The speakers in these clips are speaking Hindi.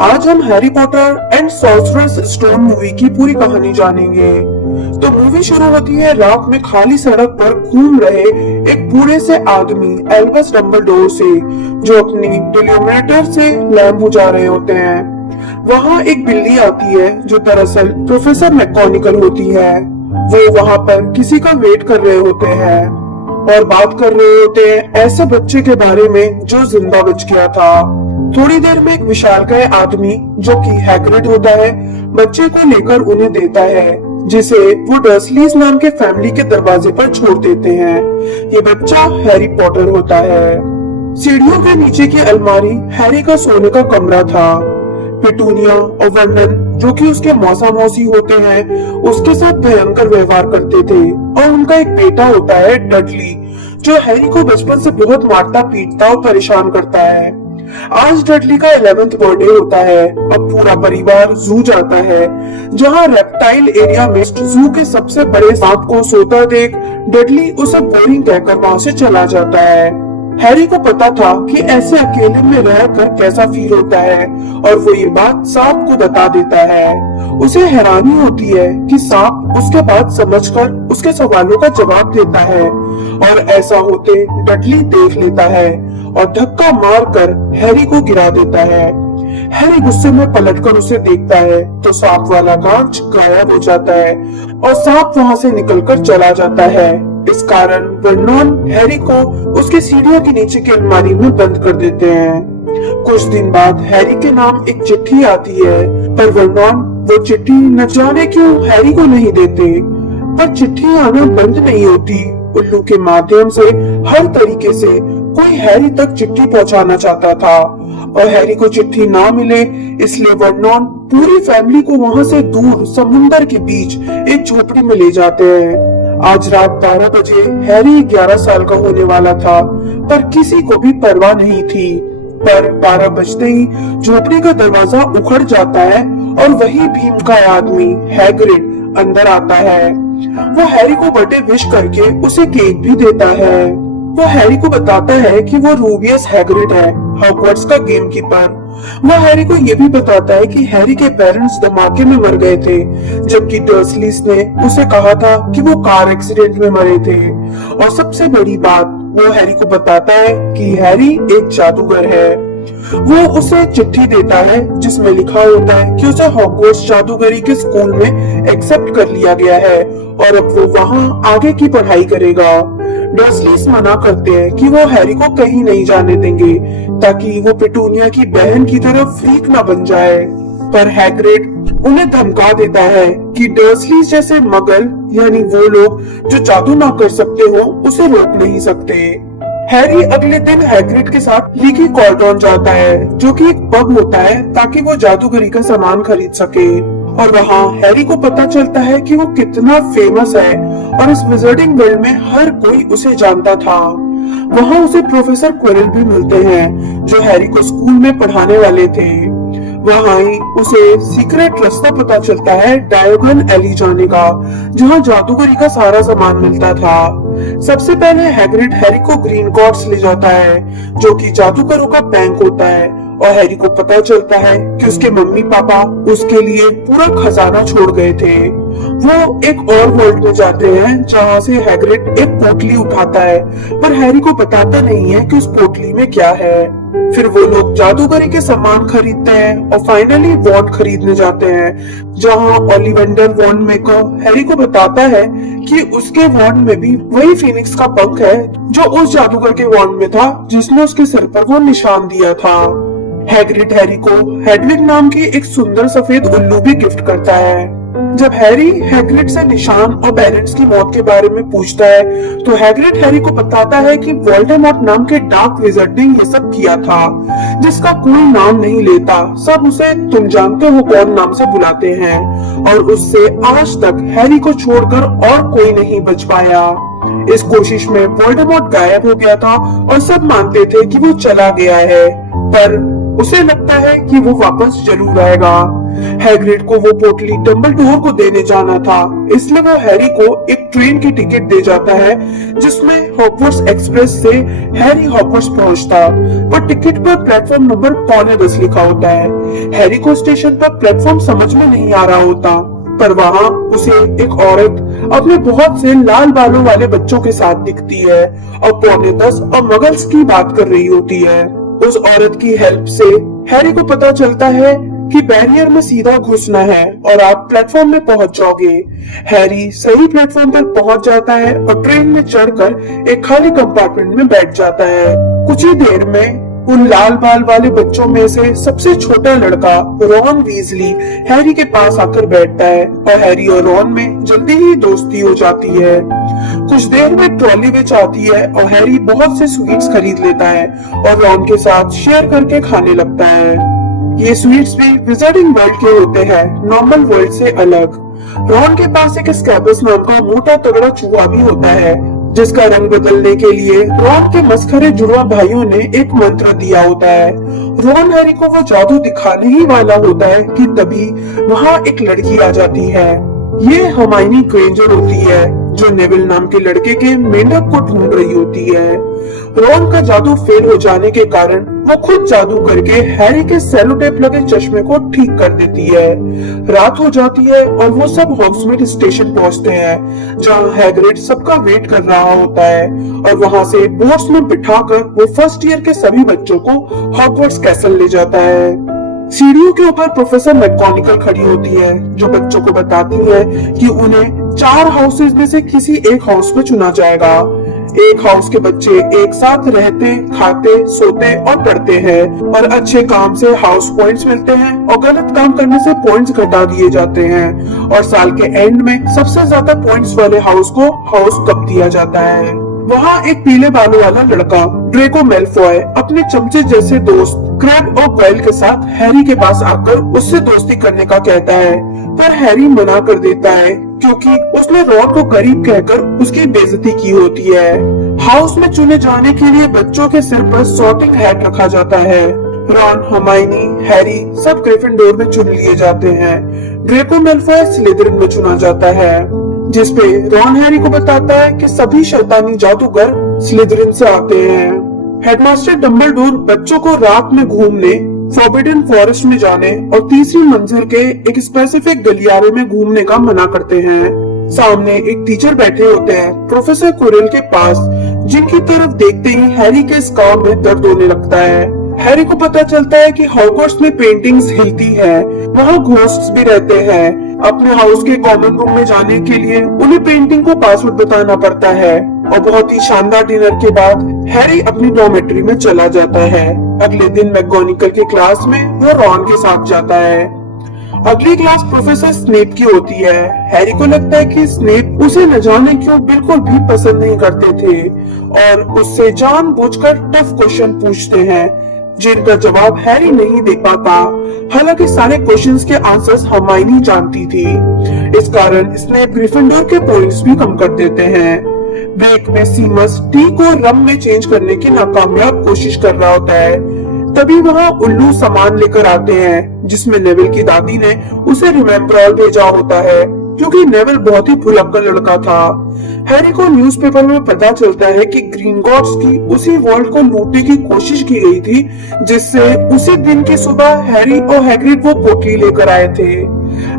आज हम Harry Potter and sorcerers stone movie की पूरी कहानी जानेंगे। तो मूवी शुरू होती है रात में खाली सड़क पर घूम रहे एक बूढ़े से आदमी एल्बस डम्बलडोर से, जो अपनी डेल्यूमिनेटर से लैंप बुझा रहे होते हैं। वहाँ एक बिल्ली आती है जो दरअसल प्रोफेसर मैकगोनागल होती है। वो वहाँ पर किसी का वेट कर रहे होते हैं और बात कर रहे होते हैं ऐसे बच्चे के बारे में जो जिंदा बच गया था। थोड़ी देर में एक विशालकाय आदमी जो कि हैग्रिड होता है, बच्चे को लेकर उन्हें देता है, जिसे वो डर्सलीज नाम के फैमिली के दरवाजे पर छोड़ देते हैं। ये बच्चा हैरी पॉटर होता है। सीढ़ियों के नीचे की अलमारी हैरी का सोने का कमरा था। पेटूनिया और वर्नन, जो कि उसके मौसा मौसी होते हैं, उसके साथ भयंकर व्यवहार करते थे। और उनका एक बेटा होता है डडली, जो हैरी को बचपन से बहुत मारता पीटता और परेशान करता है। आज डडली का 11th बर्थडे होता है। अब पूरा परिवार जू जाता है, जहाँ रेप्टाइल एरिया में जू के सबसे बड़े सांप को सोता देख डडली उसे बोरिंग कहकर वहाँ से चला जाता है। हैरी को पता था कि ऐसे अकेले में रहकर कैसा फील होता है, और वो ये बात सांप को बता देता है। उसे हैरानी होती है कि सांप उसके बात समझकर उसके सवालों का जवाब देता है, और ऐसा होते डडली देख लेता है और धक्का मारकर हैरी को गिरा देता है। हैरी गुस्से में पलटकर उसे देखता है तो सांप वाला कांच गायब हो जाता है और सांप वहाँ से निकलकर चला जाता है। इस कारण वर्नॉन हैरी को उसके सीढ़ियों के नीचे की अलमारी में बंद कर देते हैं। कुछ दिन बाद हैरी के नाम एक चिट्ठी आती है, पर वर्नॉन वो चिट्ठी न जाने क्यों हैरी को नहीं देते। पर चिट्ठी आना बंद नहीं होती। उल्लू के माध्यम से हर तरीके से कोई हैरी तक चिट्ठी पहुंचाना चाहता था, और हैरी को चिट्ठी ना मिले इसलिए वर्नॉन पूरी फैमिली को वहां से दूर समुंदर के बीच एक झोपड़ी में ले जाते हैं। आज रात 12 बजे हैरी 11 साल का होने वाला था, पर किसी को भी परवाह नहीं थी। पर 12 बजते ही झोपड़ी का दरवाजा उखड़ जाता है और वही भीम का आदमी हैग्रिड अंदर आता है। वो हैरी को बर्थडे विश करके उसे केक भी देता है। वो हैरी को बताता है कि वो रूबियस हैग्रिड है, हॉगवर्ट्स का गेम कीपर। वो हैरी को ये भी बताता है कि हैरी के पेरेंट्स धमाके में मर गए थे, जबकि डर्सलीज ने उसे कहा था कि वो कार एक्सीडेंट में मरे थे। और सबसे बड़ी बात, वो हैरी को बताता है कि हैरी एक जादूगर है। वो उसे चिट्ठी देता है जिसमें लिखा होता है कि उसे हॉगवर्ट्स जादूगरी के स्कूल में एक्सेप्ट कर लिया गया है और अब वो वहाँ आगे की पढ़ाई करेगा। डर्सलीज मना करते हैं कि वो हैरी को कहीं नहीं जाने देंगे, ताकि वो पेटूनिया की बहन की तरह फ्रीक ना बन जाए। पर हैग्रिड उन्हें धमका देता है कि डर्सलीज जैसे मगल, यानी वो लोग जो जादू ना कर सकते हो, उसे रोक नहीं सकते। हैरी अगले दिन हैग्रिड के साथ लीकी कॉर्डन जाता है, जो कि एक पब होता है, ताकि वो जादूगरी का सामान खरीद सके। और वहाँ हैरी को पता चलता है कि वो कितना फेमस है और इस विजर्डिंग वर्ल्ड में हर कोई उसे जानता था। वहाँ उसे प्रोफेसर क्विरल भी मिलते हैं, जो हैरी को स्कूल में पढ़ाने वाले थे। वहाँ ही उसे सीक्रेट रास्ता पता चलता है डायगोन एली जाने का, जहाँ जादूगरी का सारा सामान मिलता था। सबसे पहले हैग्रिड हैरी को ग्रीन कॉर्ड्स ले जाता है, जो कि जादूगरों का बैंक होता है, और हैरी को पता चलता है कि उसके मम्मी पापा उसके लिए पूरा खजाना छोड़ गए थे। वो एक और वर्ल्ड में जाते हैं, जहाँ से हैग्रिड एक पोटली उठाता है, पर हैरी को बताता नहीं है कि उस पोटली में क्या है। फिर वो लोग जादूगरी के सामान खरीदते हैं और फाइनली वॉन्ड खरीदने जाते हैं, जहाँ ओलिवेंडर वॉन्ड मेकर हैरी को बताता है कि उसके वॉन्ड में भी वही फिनिक्स का पंख है जो उस जादूगर के वॉन्ड में था, जिसने उसके सिर पर वो निशान दिया था। हैग्रिड हैरी को हेडविग नाम की एक सुंदर सफेद उल्लू भी गिफ्ट करता है। जब हैरी हैग्रिड से निशान और पेरेंट्स की मौत के बारे में पूछता है, तो हैग्रिड हैरी को बताता है कि वोल्डेमॉर्ट नाम के डार्क विज़र्ड ने ये सब किया था, जिसका कोई नाम नहीं लेता। सब उसे तुम जानते हो कौन नाम से बुलाते हैं, और उससे आज तक हैरी को छोड़कर और कोई नहीं बच पाया। इस कोशिश में वोल्डेमॉर्ट गायब हो गया था और सब मानते थे कि वो चला गया है, पर उसे लगता है कि वो वापस जरूर आएगा। हैग्रिड को वो पोटली डंबलडोर को देने जाना था, इसलिए वो हैरी को एक ट्रेन की टिकट दे जाता है जिसमें हॉगवर्ट्स एक्सप्रेस से हैरी हॉगवर्ट्स पहुंचता। पर टिकट पर प्लेटफॉर्म नंबर 9:45 लिखा होता है। हैरी को स्टेशन पर प्लेटफॉर्म समझ में नहीं आ रहा होता, पर वहाँ उसे एक औरत अपने बहुत से लाल बालों वाले बच्चों के साथ दिखती है और 9:45 और मगल्स की बात कर रही होती है। उस औरत की हेल्प से हैरी को पता चलता है कि बैरियर में सीधा घुसना है और आप प्लेटफॉर्म में पहुंच जाओगे। हैरी सही प्लेटफॉर्म पर पहुंच जाता है और ट्रेन में चढ़कर एक खाली कंपार्टमेंट में बैठ जाता है। कुछ ही देर में उन लाल बाल वाले बच्चों में से सबसे छोटा लड़का रॉन वीजली हैरी के पास आकर बैठता है और हैरी और रॉन में जल्दी ही दोस्ती हो जाती है। कुछ देर में ट्रॉली विच आती है और हैरी बहुत से स्वीट्स खरीद लेता है और रॉन के साथ शेयर करके खाने लगता है। ये स्वीट्स भी विजार्डिंग वर्ल्ड के होते हैं, नॉर्मल वर्ल्ड से अलग। रॉन के पास एक स्कैबस नाम का मोटा तगड़ा चूहा भी होता है जिसका रंग बदलने के लिए रॉन के मस्खरे जुड़वा भाइयों ने एक मंत्र दिया होता है। रॉन हैरी को वो जादू दिखाने ही वाला होता है कि तभी वहाँ एक लड़की आ जाती है। ये हर्माइनी ग्रेंजर होती है जो नेविल नाम के लड़के के मेंढक को ढूंढ रही होती है। रॉन का जादू फेल हो जाने के कारण वो खुद जादू करके हैरी के सेलोटेप लगे चश्मे को ठीक कर देती है। रात हो जाती है और वो सब हॉग्समीड स्टेशन पहुंचते हैं जहां हैग्रिड सबका वेट कर रहा होता है और वहां से बोट्स में बिठाकर वो फर्स्ट ईयर के सभी बच्चों को हॉगवर्ट्स कैसल ले जाता है। सीढ़ियों के ऊपर प्रोफेसर मैकगोनागल खड़ी होती है जो बच्चों को बताती है कि उन्हें 4 हाउसेज में से किसी एक हाउस में चुना जाएगा। एक हाउस के बच्चे एक साथ रहते, खाते, सोते और पढ़ते हैं और अच्छे काम से हाउस पॉइंट्स मिलते हैं और गलत काम करने से पॉइंट्स घटा दिए जाते हैं और साल के एंड में सबसे ज्यादा पॉइंट्स वाले हाउस को हाउस कप दिया जाता है। वहाँ एक पीले बालों वाला लड़का ड्रेको मैलफॉय अपने चमचे जैसे दोस्त क्रैब और गोयल के साथ हैरी के पास आकर उससे दोस्ती करने का कहता है, पर हैरी मना कर देता है क्योंकि उसने रॉन को गरीब कहकर उसकी बेइज्जती की होती है। हाउस में चुने जाने के लिए बच्चों के सिर पर सॉर्टिंग हैट रखा जाता है। रॉन, हर्माइनी, हैरी सब ग्रिफिंडोर में चुन लिए जाते हैं। ड्रेको मैलफॉय स्लिदरिन में चुना जाता है, जिसपे रॉन हैरी को बताता है कि सभी शैतानी जादूगर स्लिदरिन से आते हैं। हेडमास्टर डंबलडोर बच्चों को रात में घूमने, फॉरबिडन फॉरेस्ट में जाने और तीसरी मंजिल के एक स्पेसिफिक गलियारे में घूमने का मना करते हैं। सामने एक टीचर बैठे होते हैं प्रोफेसर कुरिल के पास, जिनकी तरफ देखते ही हैरी के स्कार्फ में दर्द होने लगता है। हैरी को पता चलता है कि हॉगवर्ट्स में पेंटिंग्स हिलती है, वहाँ घोस्ट्स भी रहते हैं। अपने हाउस के कॉमन रूम में जाने के लिए उन्हें पेंटिंग को पासवर्ड बताना पड़ता है और बहुत ही शानदार डिनर के बाद हैरी अपनी डॉर्मेट्री में चला जाता है। अगले दिन मैकगोनागल की क्लास में वो रॉन के साथ जाता है। अगली क्लास प्रोफेसर स्नेप की होती है। हैरी को लगता है कि स्नेप उसे न जाने क्यों बिल्कुल भी पसंद नहीं करते थे और उससे जानबूझकर टफ क्वेश्चन पूछते हैं जिनका जवाब हैरी नहीं दे पाता। हालांकि सारे क्वेश्चंस के आंसर्स हर्माइनी जानती थी, इस कारण स्नेप ग्रिफिंडोर के पॉइंट्स भी कम कर देते हैं। ब्रेक में सीमस टी को रम में चेंज करने की नाकामयाब कोशिश कर रहा होता है। तभी वहाँ उल्लू सामान लेकर आते हैं जिसमें नेविल की दादी ने उसे रिमेम्बरॉल भेजा होता है क्योंकि नेविल बहुत ही भुलक्कड़ लड़का था। हैरी को न्यूज़पेपर में पता चलता है कि ग्रीनगॉट्स की उसी वर्ल्ड को लूटने की कोशिश की गई थी जिससे उसी दिन की सुबह हैरी और हैग्रिड वो पोटली लेकर आए थे।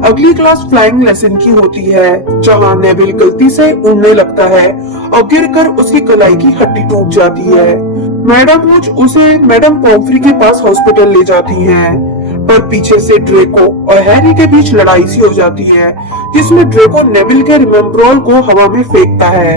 अगली क्लास फ्लाइंग लेसन की होती है जहां नेविल गलती से उड़ने लगता है और गिरकर उसकी कलाई की हड्डी टूट जाती है। मैडम वुड उसे मैडम पॉम्फ्री के पास हॉस्पिटल ले जाती हैं, पर पीछे से ड्रेको और हैरी के बीच लड़ाई सी हो जाती है जिसमें ड्रेको नेविल के रिमेम्बरॉल को हवा में फेंकता है।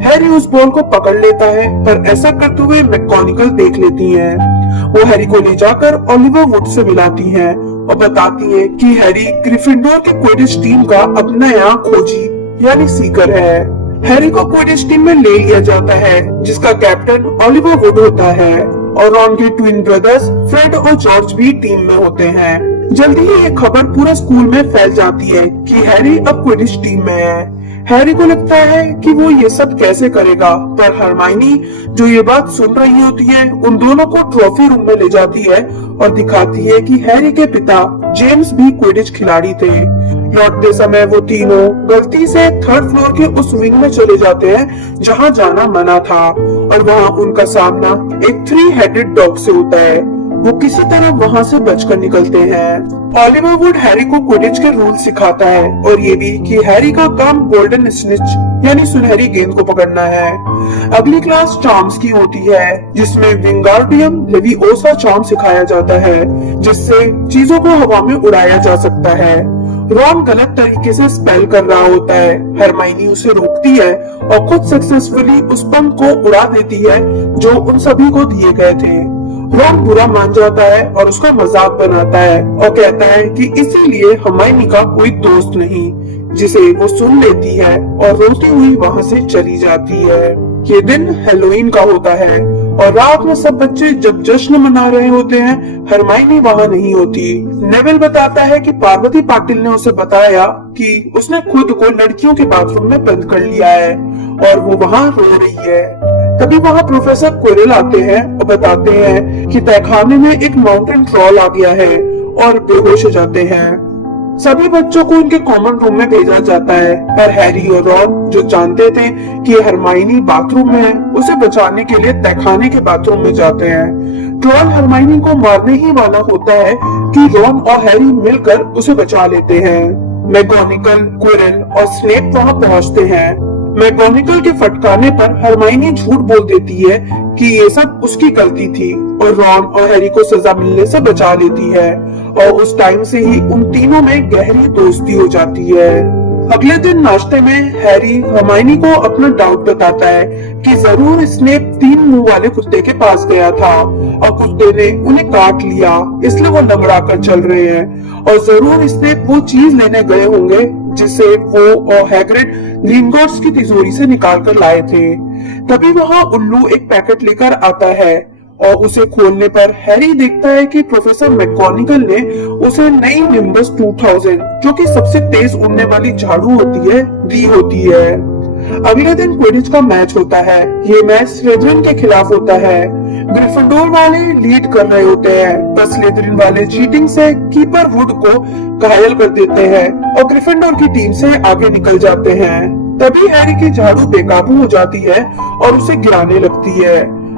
हैरी उस बॉल को पकड़ लेता है, पर ऐसा करते हुए मैकगोनागल देख लेती हैं। वो हैरी को ले जाकर ओलिवर वुड से मिलाती हैं और बताती हैं कि हैरी ग्रिफिंडोर के क्विडिच टीम का अपना यहाँ खोजी यानी सीकर है। हैरी को क्विडिच टीम में ले लिया जाता है जिसका कैप्टन ओलिवर वुड होता है और रॉन के ट्विन ब्रदर्स फ्रेड और जॉर्ज भी टीम में होते हैं। जल्दी ही ये खबर पूरे स्कूल में फैल जाती है कि हैरी अब क्विडिच टीम में है। हैरी को लगता है कि वो ये सब कैसे करेगा, पर हरमाइनी जो ये बात सुन रही होती है उन दोनों को ट्रॉफी रूम में ले जाती है और दिखाती है कि हैरी के पिता जेम्स भी क्विडिच खिलाड़ी थे। लौटते समय वो तीनों गलती से थर्ड फ्लोर के उस विंग में चले जाते हैं जहां जाना मना था, और वहां उनका सामना एक 3 हेडेड डॉग से होता है। वो किसी तरह वहां से बचकर निकलते हैं। ओलिवर वुड हैरी को क्विडिच के रूल सिखाता है और ये भी कि हैरी का काम गोल्डन स्निच यानी सुनहरी गेंद को पकड़ना है। अगली क्लास चार्म्स की होती है जिसमें विंगार्डियम लेविओसा चार्म सिखाया जाता है जिससे चीजों को हवा में उड़ाया जा सकता है। रॉन गलत तरीके से स्पेल कर रहा होता है। हरमाइनी उसे रोकती है और खुद सक्सेसफुली उस पंख को उड़ा देती है जो उन सभी को दिए गए थे। रॉन बुरा मान जाता है और उसका मजाक बनाता है और कहता है कि इसीलिए हरमाइनी का कोई दोस्त नहीं, जिसे वो सुन लेती है और रोती हुई वहां से चली जाती है। ये दिन हैलोवीन का होता है और रात में सब बच्चे जब जश्न मना रहे होते हैं हरमाइनी वहां नहीं होती। नेविल बताता है कि पार्वती पाटिल ने उसे बताया कि उसने खुद को लड़कियों के बाथरूम में बंद कर लिया है और वो वहां रो रही है। तभी वहां प्रोफेसर क्विरल आते हैं और बताते हैं कि तहखाने में एक माउंटेन ट्रॉल आ गया है और बेहोश हो जाते हैं। सभी बच्चों को उनके कॉमन रूम में भेजा जाता है, पर हैरी और रॉन जो जानते थे कि हरमाइनी बाथरूम में है, उसे बचाने के लिए तहखाने के बाथरूम में जाते हैं। ट्रॉल हरमाइनी को मारने ही वाला होता है कि रॉन और हैरी मिलकर उसे बचा लेते हैं। मैगोनिकल, क्विरल और स्नेप वहां पहुंचते हैं। मैगोनिकल के फटकाने पर हरमाइनी झूठ बोल देती है कि ये सब उसकी गलती थी और रॉन और हैरी को सजा मिलने से बचा लेती है, और उस टाइम से ही उन तीनों में गहरी दोस्ती हो जाती है। अगले दिन नाश्ते में हैरी हरमाइनी को अपना डाउट बताता है कि जरूर स्नेप 3 मुंह वाले कुत्ते के पास गया था और कुत्ते ने उन्हें काट लिया, इसलिए वो लंगड़ा कर चल रहे हैं, और जरूर स्नेप वो चीज लेने गए होंगे जिसे वो और हैग्रिड ग्रिंगॉट्स की तिजोरी से निकाल कर लाए थे। तभी वहां उल्लू एक पैकेट लेकर आता है और उसे खोलने पर हैरी देखता है कि प्रोफेसर मैगोनिकल ने उसे नई निम्बस 2000 जो कि सबसे तेज उड़ने वाली झाड़ू होती है दी होती है। अगले दिन क्विडिच का मैच होता है। ये मैच स्लिदरिन के खिलाफ होता है। ग्रिफिंडोर वाले लीड कर रहे होते हैं, पर स्लिदरिन वाले चीटिंग से कीपर वुड को घायल कर देते हैं और ग्रिफिंडोर की टीम से आगे निकल जाते हैं। तभी हैरी की झाड़ू बेकाबू हो जाती है और उसे गिराने लगती है।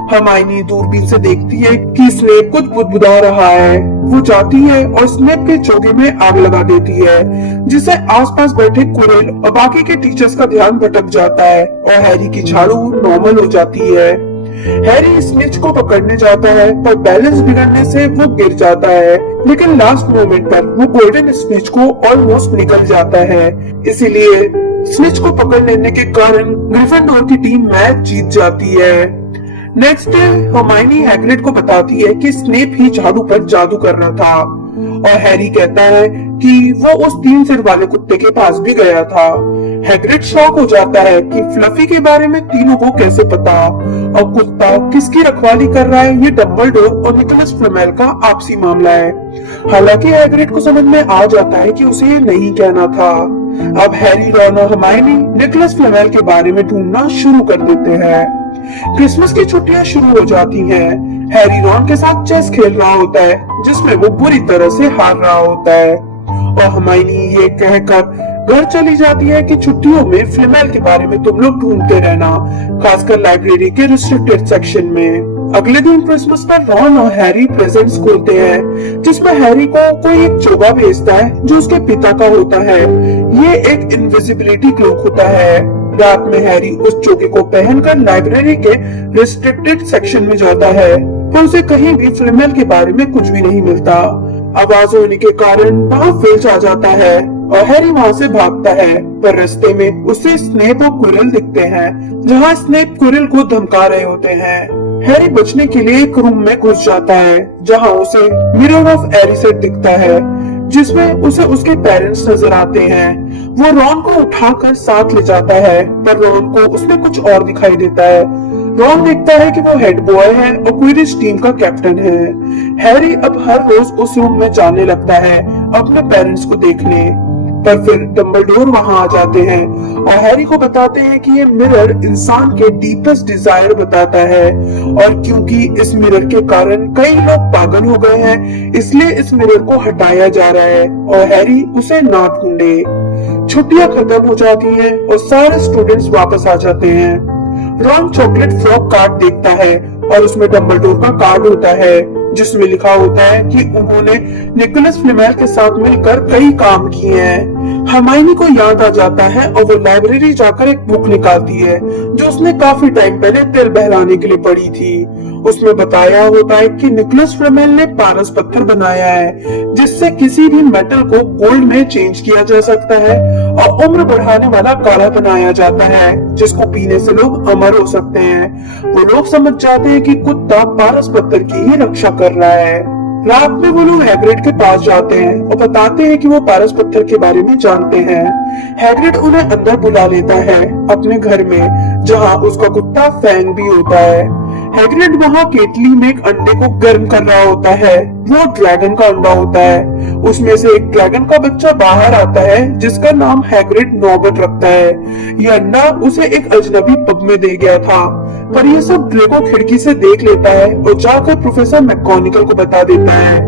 हरमाइनी दूरबीन से देखती है कि स्नेप कुछ बुदबुदा रहा है। वो जाती है और स्नेप के चोगे में आग लगा देती है, जिससे आसपास बैठे क्विरल और बाकी के टीचर्स का ध्यान भटक जाता है और हैरी की झाड़ू नॉर्मल हो जाती है। हैरी स्निच को पकड़ने जाता है, पर बैलेंस बिगड़ने से वो गिर जाता है, लेकिन लास्ट मोमेंट पर वो गोल्डन स्निच को ऑलमोस्ट निकल जाता है। इसीलिए स्निच को पकड़ लेने के कारण ग्रिफिंडोर की टीम मैच जीत जाती है। नेक्स्ट डे हरमाइनी हैग्रिड को बताती है कि स्नेप ही झाड़ू पर जादू कर रहा था, और हैरी कहता है कि वो उस 3 सिर वाले कुत्ते के पास भी गया था। हैग्रिड शॉक हो जाता है कि फ्लफी के बारे में तीनों को कैसे पता, और कुत्ता किसकी रखवाली कर रहा है ये डंबलडोर और निकोलस फ्लेमेल का आपसी मामला है। हालांकि हैग्रिड को समझ में आ जाता है कि उसे ये नहीं कहना था। अब हैरी, रॉन और हरमाइनी निकोलस फ्लेमेल के बारे में ढूंढना शुरू कर देते हैं। क्रिसमस की छुट्टियां शुरू हो जाती हैं। हैरी रॉन के साथ चेस खेल रहा होता है, जिसमें वो बुरी तरह से हार रहा होता है, और हरमाइनी ये कहकर घर चली जाती है कि छुट्टियों में फ्लेमेल के बारे में तुम लोग ढूंढते रहना, खासकर लाइब्रेरी के रिस्ट्रिक्टेड सेक्शन में। अगले दिन क्रिसमस पर रॉन और हैरी प्रेजेंट्स खोलते हैं, जिसमें हैरी को कोई एक चोगा भेजता है जो उसके पिता का होता है। ये एक इनविजिबिलिटी क्लोक होता है। रात में हैरी उस चोगे को पहनकर लाइब्रेरी के रिस्ट्रिक्टेड सेक्शन में जाता है, पर उसे कहीं भी फ्लेमेल के बारे में कुछ भी नहीं मिलता। आवाज होने के कारण वहाँ फिल्च आ जाता है और हैरी वहाँ से भागता है, पर रास्ते में उसे स्नेप और क्विरल दिखते हैं, जहाँ स्नेप क्विरल को धमका रहे होते हैं। हैरी बचने के लिए एक रूम में घुस जाता है, जहाँ उसे मिरर ऑफ एरिसेट दिखता है, जिसमें उसे उसके पेरेंट्स नजर आते हैं। वो रॉन को उठाकर साथ ले जाता है, पर रॉन को उसमें कुछ और दिखाई देता है। रॉन देखता है कि वो हेड बॉय है और क्विडिच टीम का कैप्टन है। हैरी अब हर रोज उस रूम में जाने लगता है अपने पेरेंट्स को देखने, पर फिर डंबलडोर वहां आ जाते हैं और हैरी को बताते हैं कि ये मिरर इंसान के डीपेस्ट डिजायर बताता है और क्योंकि इस मिरर के कारण कई लोग पागल हो गए हैं, इसलिए इस मिरर को हटाया जा रहा है और हैरी उसे ना ढूंढे। छुट्टियां खत्म हो जाती हैं और सारे स्टूडेंट्स वापस आ जाते हैं। रॉन चॉकलेट फ्रॉग कार्ड देखता है और उसमें डंबलडोर का कार्ड होता है जिसमें लिखा होता है कि उन्होंने निकोलस फ्लेमेल के साथ मिलकर कई काम किए हैं। हरमाइनी को याद आ जाता है और वो लाइब्रेरी जाकर एक बुक निकालती है जो उसने काफी टाइम पहले दिल बहलाने के लिए पढ़ी थी। उसमें बताया होता है कि निकोलस फ्लेमेल ने पारस पत्थर बनाया है जिससे किसी भी मेटल को गोल्ड में चेंज किया जा सकता है और उम्र बढ़ाने वाला काढ़ा बनाया जाता है जिसको पीने से लोग अमर हो सकते हैं। वो लोग समझ जाते हैं कि कुत्ता पारस पत्थर की ही रक्षा कर रहा है। रात में वो लोग हैग्रिड के पास जाते हैं और बताते हैं कि वो पारस पत्थर के बारे में जानते हैं। हैग्रिड उन्हें अंदर बुला लेता है अपने घर में जहाँ उसका कुत्ता फैंग भी होता है। हैग्रिड वहाँ केतली में एक अंडे को गर्म कर रहा होता है। वो ड्रैगन का अंडा होता है। उसमें से एक ड्रैगन का बच्चा बाहर आता है जिसका नाम हैग्रिड नॉबर्ट रखता है। ये अंडा उसे एक अजनबी पब में दे गया था, पर ये सब ड्रेको खिड़की से देख लेता है और जाकर प्रोफेसर मैकगोनागल को बता देता है।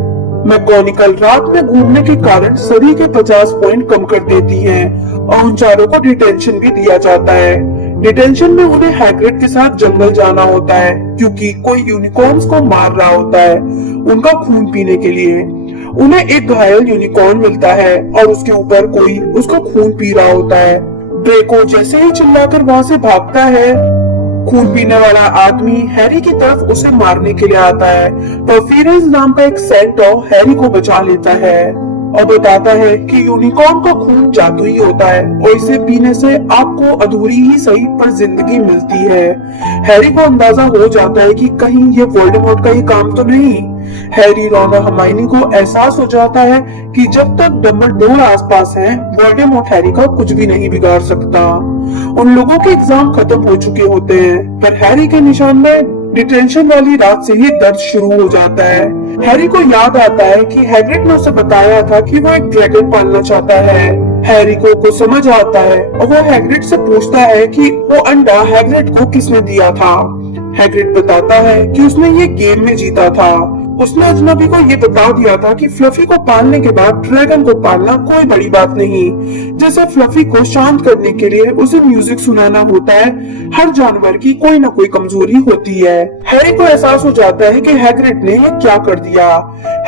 मैकगोनागल रात में घूमने के कारण सभी के 50 पॉइंट कम कर देती है और उन चारों को डिटेंशन भी दिया जाता है। डिटेंशन में उन्हें हैग्रिड के साथ जंगल जाना होता है क्योंकि कोई यूनिकॉर्न्स को मार रहा होता है उनका खून पीने के लिए। उन्हें एक घायल यूनिकॉर्न मिलता है और उसके ऊपर कोई उसका खून पी रहा होता है। ड्रेको जैसे ही चिल्लाकर वहां से भागता है, खून पीने वाला आदमी हैरी की तरफ उसे मारने के लिए आता है, पर फिरेंस नाम का एक सेंटो हैरी को बचा लेता है और बताता है कि यूनिकॉर्न का खून जादुई होता है और इसे पीने से आपको अधूरी ही सही पर जिंदगी मिलती है। हैरी को अंदाजा हो जाता है कि कहीं ये वोल्डेमॉर्ट का ही काम तो नहीं। हैरी, रॉन और हरमाइनी को एहसास हो जाता है कि जब तक डंबलडोर आसपास है, वोल्डेमॉर्ट हैरी का कुछ भी नहीं बिगाड़ सकता। उन लोगों के एग्जाम खत्म हो चुके होते हैं, पर हैरी के निशान में डिटेंशन वाली रात से ही दर्द शुरू हो जाता है। हैरी को याद आता है कि हैग्रिड ने उसे बताया था कि वो एक ड्रैगन पालना चाहता है। हैरी को कुछ समझ आता है और वो हैग्रिड से पूछता है कि वो अंडा हैग्रिड को किसने दिया था। हैग्रिड बताता है कि उसने ये गेम में जीता था। उसने अजनबी को ये बता दिया था कि फ्लफी को पालने के बाद ड्रैगन को पालना कोई बड़ी बात नहीं। जैसे फ्लफी को शांत करने के लिए उसे म्यूजिक सुनाना होता है, हर जानवर की कोई ना कोई कमजोरी होती है। हैरी को एहसास हो जाता है कि हैग्रिड ने ये क्या कर दिया।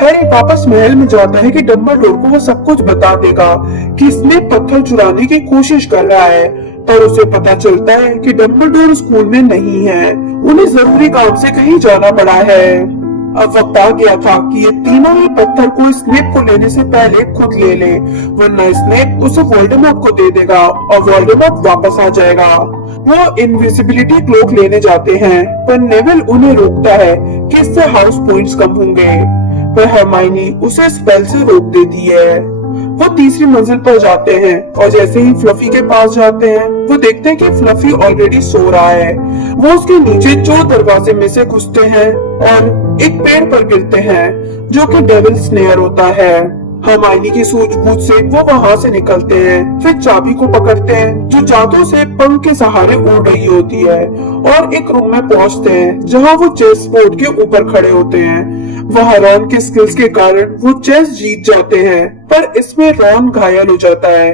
हैरी वापस महल में जाता है कि डंबलडोर को वो सब कुछ बता देगा कि स्नेप पत्थर चुराने की कोशिश कर रहा है, पर उसे पता चलता है कि डंबलडोर स्कूल में नहीं है। उन्हें जरूरी काम से कहीं जाना पड़ा है। अब वक्त आ गया था कि ये तीनों ही पत्थर को स्नेप को लेने से पहले खुद ले ले, वरना स्नेप उसे वोल्डेमॉर्ट को दे देगा और वोल्डेमॉर्ट वापस आ जाएगा। वो इनविजिबिलिटी क्लोक लेने जाते हैं, पर नेविल उन्हें रोकता है कि इससे हाउस पॉइंट्स कम होंगे, पर हरमाइनी उसे स्पेल से रोक देती है। वो तीसरी मंजिल पर जाते हैं और जैसे ही फ्लफी के पास जाते हैं, वो देखते हैं कि फ्लफी ऑलरेडी सो रहा है। वो उसके नीचे जो दरवाजे में से घुसते हैं और एक पेड़ पर गिरते हैं जो कि डेविल स्नेयर होता है। हरमाइनी की सूझबूझ से वो वहां से निकलते हैं, फिर चाबी को पकड़ते हैं जो जादू से पंख के सहारे उड़ रही होती है और एक रूम में पहुंचते हैं जहां वो चेस बोर्ड के ऊपर खड़े होते हैं। वहां रॉन के स्किल्स के कारण वो चेस जीत जाते हैं, पर इसमें रॉन घायल हो जाता है।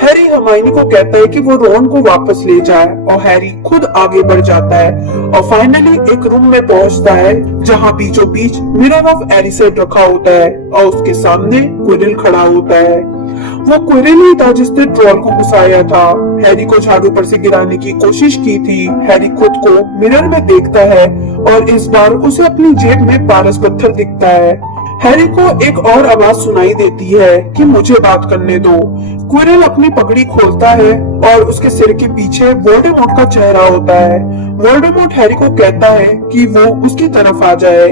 हैरी हरमाइनी को कहता है कि वो रॉन को वापस ले जाए और हैरी खुद आगे बढ़ जाता है और फाइनली एक रूम में पहुंचता है जहां बीचों बीच मिरर ऑफ एरिसेड रखा होता है और उसके सामने क्विरिल खड़ा होता है। वो क्विरिल ही था जिसने ट्रॉल को घुसाया था। हैरी को झाड़ू पर से गिराने की कोशिश की थी। हैरी खुद को मिरर में देखता है और इस बार उसे अपनी जेब में पारस पत्थर दिखता है। हैरी को एक और आवाज सुनाई देती है कि मुझे बात करने दो। क्विरिल अपनी पगड़ी खोलता है और उसके सिर के पीछे वोल्डेमॉर्ट का चेहरा होता है। वोल्डेमॉर्ट हैरी को कहता है कि वो उसकी तरफ आ जाए।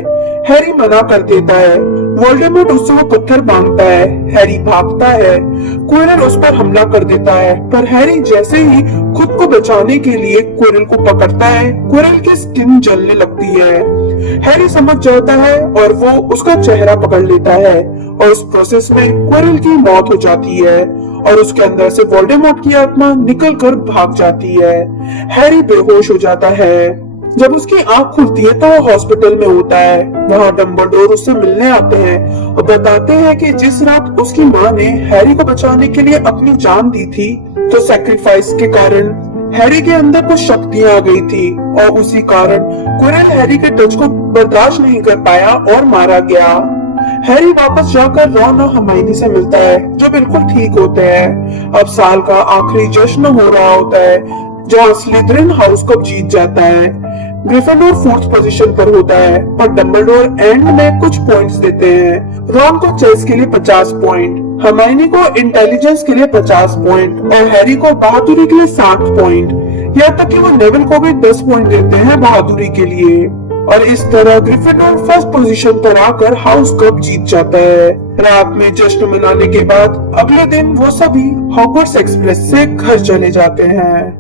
हैरी मना कर देता है। वोल्डेमॉर्ट उससे वो पत्थर मांगता है। हैरी भागता है। क्विरल उस पर हमला कर देता है, पर हैरी जैसे ही खुद को बचाने के लिए क्विरल को पकड़ता है, क्विरल की स्किन जलने लगती है। हैरी समझ जाता है और वो उसका चेहरा पकड़ लेता है और उस प्रोसेस में क्विरल की मौत हो जाती है और उसके अंदर से वोल्डेमॉर्ट की आत्मा निकल कर भाग जाती है। हैरी बेहोश हो जाता है। जब उसकी आंख खुलती है तो वो हॉस्पिटल में होता है। वहाँ डंबलडोर उससे मिलने आते हैं और बताते हैं कि जिस रात उसकी माँ ने हैरी को बचाने के लिए अपनी जान दी थी, तो सैक्रिफाइस के कारण हैरी के अंदर कुछ शक्तियां आ गई थी और उसी कारण क्विरल हैरी के टच को बर्दाश्त नहीं कर पाया और मारा गया। हैरी वापस जाकर रॉन और हर्माइनी से मिलता है, जो बिल्कुल ठीक होते हैं। अब साल का आखिरी जश्न हो रहा होता है, जहाँ स्लिथरिन हाउस कप जीत जाता है। ग्रिफिंडोर 4th पोजीशन पर होता है और डंबलडोर एंड में कुछ पॉइंट्स देते हैं। रॉन को चेस के लिए 50 पॉइंट, हर्माइनी को इंटेलिजेंस के लिए 50 पॉइंट और हैरी को बहादुरी के लिए 60 पॉइंट। यहाँ तक कि वो नेविल को भी 10 पॉइंट देते हैं बहादुरी के लिए। और इस तरह ग्रिफिंडोर 1st पोजीशन पर आकर हाउस कप जीत जाता है। रात में जश्न मनाने के बाद अगले दिन वो सभी हॉगवर्ट्स एक्सप्रेस से घर चले जाते हैं।